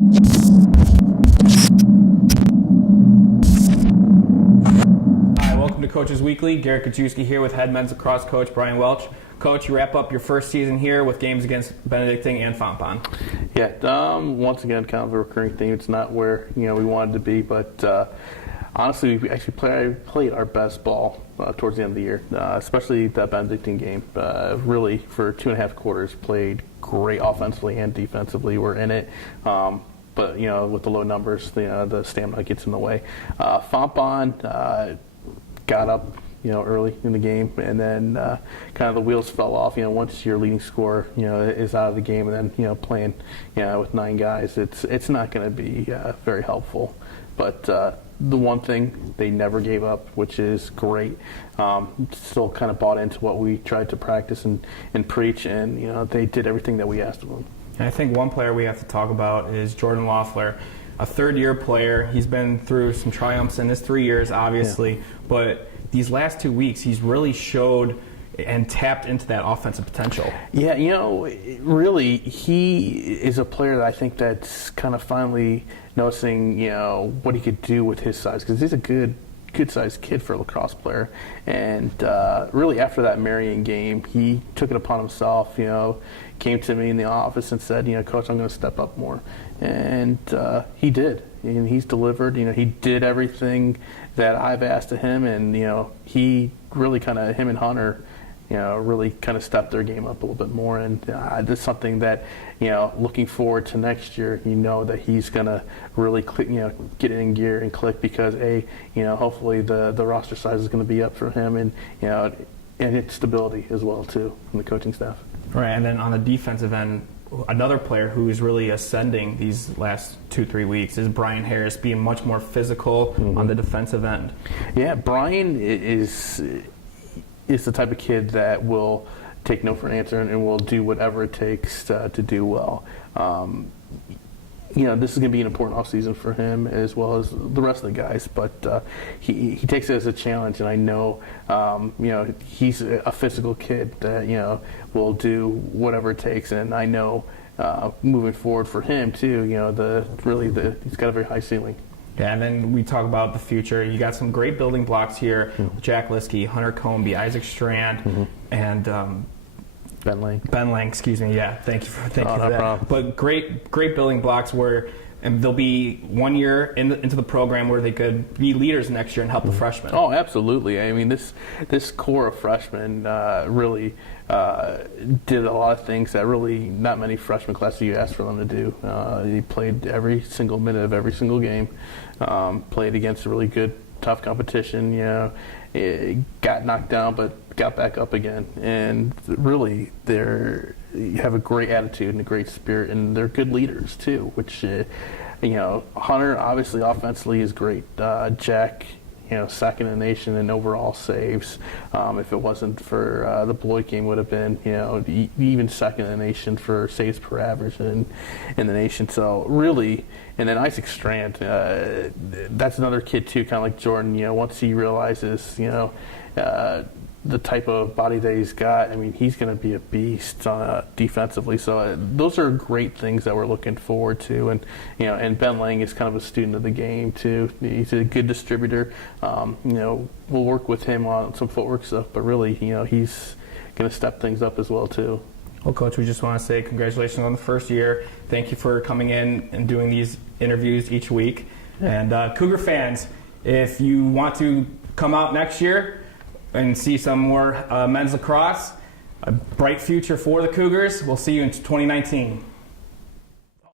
Hi, welcome to Coaches Weekly. Garrett Kajewski here with head men's lacrosse coach Brian Welch. Coach, you wrap up your first season here with games against Benedictine and Fontbonne. Yeah, once again, kind of a recurring theme. It's not where we wanted to be, but honestly, we actually played our best ball towards the end of the year, especially that Benedictine game. Really, for 2.5 quarters, played great offensively and defensively. We're in it. But with the low numbers, the stamina gets in the way. Fontbonne got up, early in the game, and then kind of the wheels fell off. Once your leading scorer, is out of the game, and then playing, with 9 guys, it's not going to be very helpful. But the one thing, they never gave up, which is great. Still kind of bought into what we tried to practice and preach, and they did everything that we asked of them. And I think one player we have to talk about is Jordan Loeffler, a third-year player. He's been through some triumphs in his 3 years, obviously, but these last 2 weeks, he's really showed and tapped into that offensive potential. Yeah, really, he is a player that I think that's kind of finally noticing, what he could do with his size, because he's a good-sized kid for a lacrosse player. And really, after that Marion game, he took it upon himself, came to me in the office and said, Coach, I'm going to step up more. And he did. And he's delivered. He did everything that I've asked of him. And, he really kind of, him and Hunter, really kind of stepped their game up a little bit more. And that's something that, looking forward to next year, that he's going to really click, get in gear and click, because hopefully the roster size is going to be up for him, and and its stability as well too from the coaching staff. Right, and then on the defensive end, another player who is really ascending these last 2-3 weeks is Brian Harris, being much more physical on the defensive end. Yeah, Brian is the type of kid that will take no for an answer and will do whatever it takes to do well. This is going to be an important offseason for him as well as the rest of the guys, but he takes it as a challenge, and I know, he's a physical kid that, will do whatever it takes, and I know moving forward for him too, he's got a very high ceiling. Yeah, and then we talk about the future. You got some great building blocks here. Jack Liskey, Hunter Comby, Isaac Strand, and Ben Lang, excuse me. Yeah, thank you for that. Problem. But great building blocks and they'll be 1 year into the program where they could be leaders next year and help the freshmen. Oh, absolutely. I mean, this core of freshmen really did a lot of things that really not many freshman classes you asked for them to do. They played every single minute of every single game, played against a really good, tough competition. It got knocked down, but got back up again. And really, you have a great attitude and a great spirit, and they're good leaders too. Which, Hunter obviously offensively is great. Jack, second in the nation in overall saves. If it wasn't for the Beloit game, would have been even second in the nation for saves per average in the nation. So really, and then Isaac Strand, that's another kid too, kind of like Jordan. Once he realizes the type of body that he's got, I mean, he's going to be a beast defensively. So those are great things that we're looking forward to. And and Ben Lang is kind of a student of the game too. He's a good distributor. We'll work with him on some footwork stuff, but really, he's going to step things up as well too. Well, Coach, we just want to say congratulations on the first year. Thank you for coming in and doing these interviews each week. And Cougar fans, if you want to come out next year and see some more men's lacrosse, a bright future for the Cougars, we'll see you in 2019.